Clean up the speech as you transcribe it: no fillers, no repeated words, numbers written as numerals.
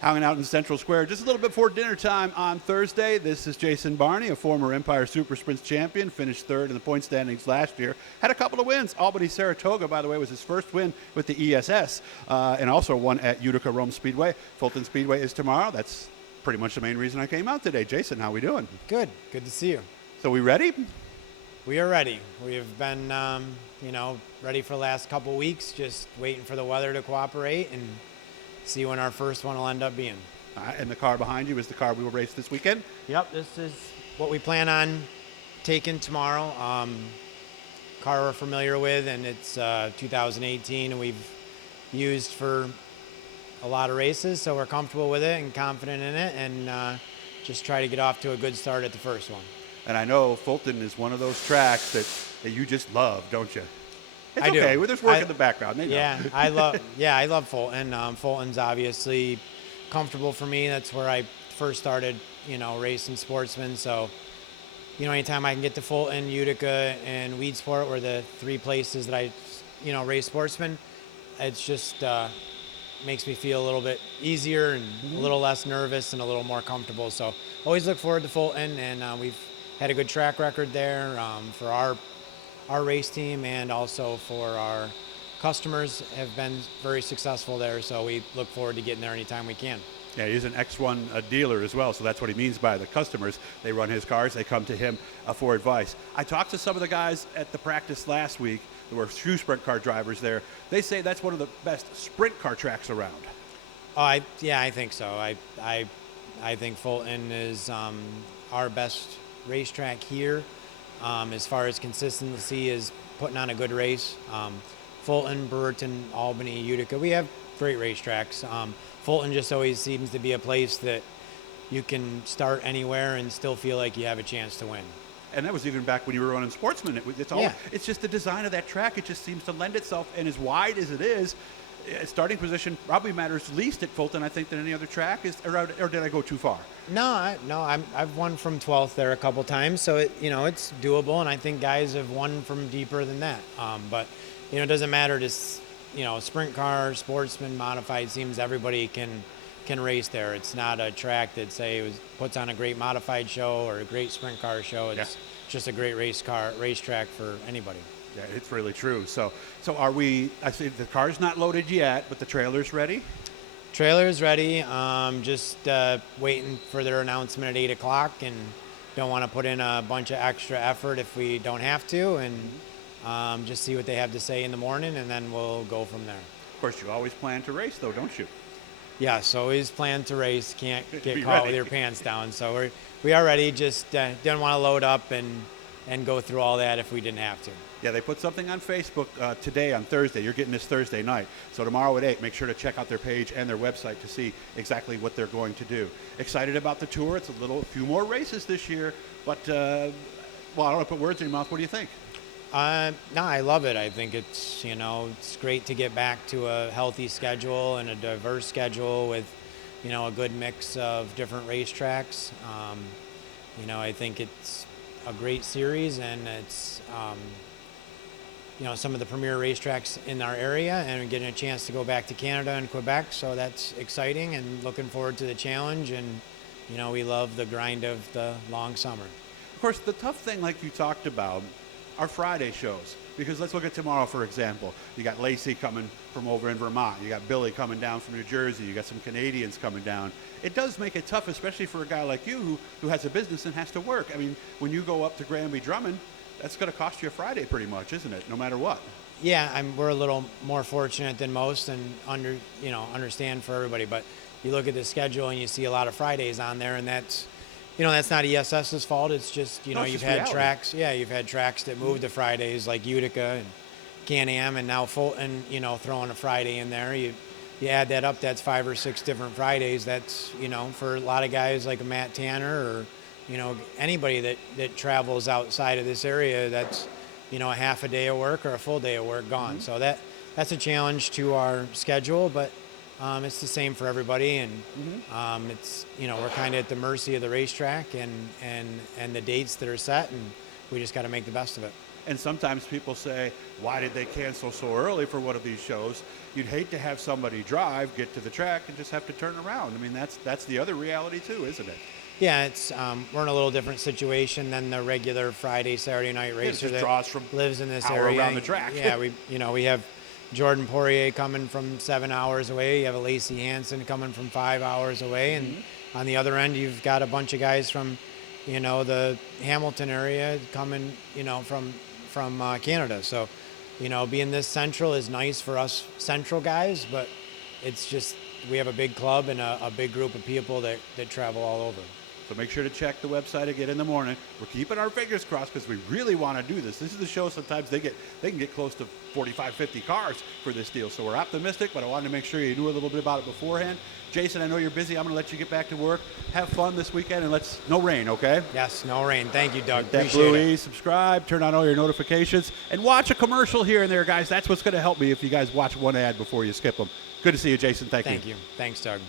Hanging out in Central Square just a little bit before dinner time on Thursday. This is Jason Barney, a former Empire Super Sprints champion, finished third in the point standings last year. Had a couple of wins. Albany-Saratoga, by the way, was his first win with the ESS, and also one at Utica Rome Speedway. Fulton Speedway is tomorrow. That's pretty much the main reason I came out today. Jason, how we doing? Good to see you. So we ready? We are ready. We have been, ready for the last couple weeks, just waiting for the weather to cooperate and see when our first one will end up being. And the car behind you is the car we will race this weekend? Yep, this is what we plan on taking tomorrow. Car we're familiar with, and it's 2018, and we've used for a lot of races, so we're comfortable with it and confident in it, and just try to get off to a good start at the first one. And I know Fulton is one of those tracks that you just love, don't you? It's I okay. do. Well, there's work in the background. They know. Yeah, I love Fulton. Fulton's obviously comfortable for me. That's where I first started, racing sportsmen. So, anytime I can get to Fulton, Utica, and Weedsport were the three places that I, race sportsmen, it's just makes me feel a little bit easier and a little less nervous and a little more comfortable. So, always look forward to Fulton, and we've had a good track record there for our race team, and also for our customers have been very successful there, so we look forward to getting there anytime we can. Yeah, he's an X1 dealer as well, so that's what he means by the customers. They run his cars, they come to him for advice. I talked to some of the guys at the practice last week. There were shoe sprint car drivers there. They say that's one of the best sprint car tracks around. I think so. I think Fulton is our best racetrack here. As far as consistency is putting on a good race. Fulton, Brewerton, Albany, Utica, we have great racetracks. Fulton just always seems to be a place that you can start anywhere and still feel like you have a chance to win. And that was even back when you were running Sportsman. It's just the design of that track. It just seems to lend itself, and as wide as it is, starting position probably matters least at Fulton, I think, than any other track. Or did I go too far? No, I've won from 12th there a couple times, so it's doable, and I think guys have won from deeper than that. But it doesn't matter. Just sprint car, sportsman, modified, seems everybody can race there. It's not a track that puts on a great modified show or a great sprint car show. It's just a great racetrack for anybody. Yeah, it's really true. So are we? I see the car's not loaded yet, but the trailer's ready. Trailer's ready. Just waiting for their announcement at 8 o'clock, and don't want to put in a bunch of extra effort if we don't have to, and just see what they have to say in the morning, and then we'll go from there. Of course, you always plan to race, though, don't you? Yes, always plan to race. Can't get Be caught ready. with your pants down. So we are ready. Just didn't want to load up and go through all that if we didn't have to. Yeah, they put something on Facebook today on Thursday. You're getting this Thursday night. So tomorrow at 8, make sure to check out their page and their website to see exactly what they're going to do. Excited about the tour. It's a few more races this year. But, I don't want to put words in your mouth. What do you think? No, I love it. I think it's, it's great to get back to a healthy schedule and a diverse schedule with, a good mix of different racetracks. I think it's a great series, and it's, some of the premier racetracks in our area, and getting a chance to go back to Canada and Quebec. So that's exciting, and looking forward to the challenge. And, we love the grind of the long summer. Of course, the tough thing, like you talked about, are Friday shows. Because let's look at tomorrow, for example. You got Lacey coming from over in Vermont. You got Billy coming down from New Jersey. You got some Canadians coming down. It does make it tough, especially for a guy like you who has a business and has to work. I mean, when you go up to Granby Drummond, that's going to cost you a Friday pretty much, isn't it? No matter what. Yeah, we're a little more fortunate than most, and understand for everybody. But you look at the schedule and you see a lot of Fridays on there, and that's not ESS's fault. It's just, No, it's you've just had reality. tracks. Yeah, you've had tracks that moved to Fridays like Utica and Can-Am, and now Fulton, throwing a Friday in there. You add that up, that's 5 or 6 different Fridays. That's, for a lot of guys like a Matt Tanner or, anybody that travels outside of this area, that's, a half a day of work or a full day of work gone. Mm-hmm. So that's a challenge to our schedule, but it's the same for everybody, and it's we're kind of at the mercy of the racetrack and the dates that are set, and we just got to make the best of it. And sometimes people say, why did they cancel so early for one of these shows? You'd hate to have somebody drive, get to the track, and just have to turn around. I mean, that's the other reality too, isn't it? Yeah, it's we're in a little different situation than the regular Friday, Saturday night racer that draws from lives in this hour area. around the track. Yeah, we have Jordan Poirier coming from 7 hours away. You have a Lacey Hansen coming from 5 hours away, and on the other end, you've got a bunch of guys from, the Hamilton area coming, from Canada. So, being this central is nice for us central guys, but it's just we have a big club and a big group of people that travel all over. So make sure to check the website again in the morning. We're keeping our fingers crossed because we really want to do this. This is the show. Sometimes they can get close to 45, 50 cars for this deal. So we're optimistic, but I wanted to make sure you knew a little bit about it beforehand. Jason, I know you're busy. I'm going to let you get back to work. Have fun this weekend, and no rain, okay? Yes, no rain. Thank you, Doug. That Appreciate Blue it. E, subscribe, turn on all your notifications, and watch a commercial here and there, guys. That's what's going to help me if you guys watch one ad before you skip them. Good to see you, Jason. Thank you. Thank you. Thanks, Doug.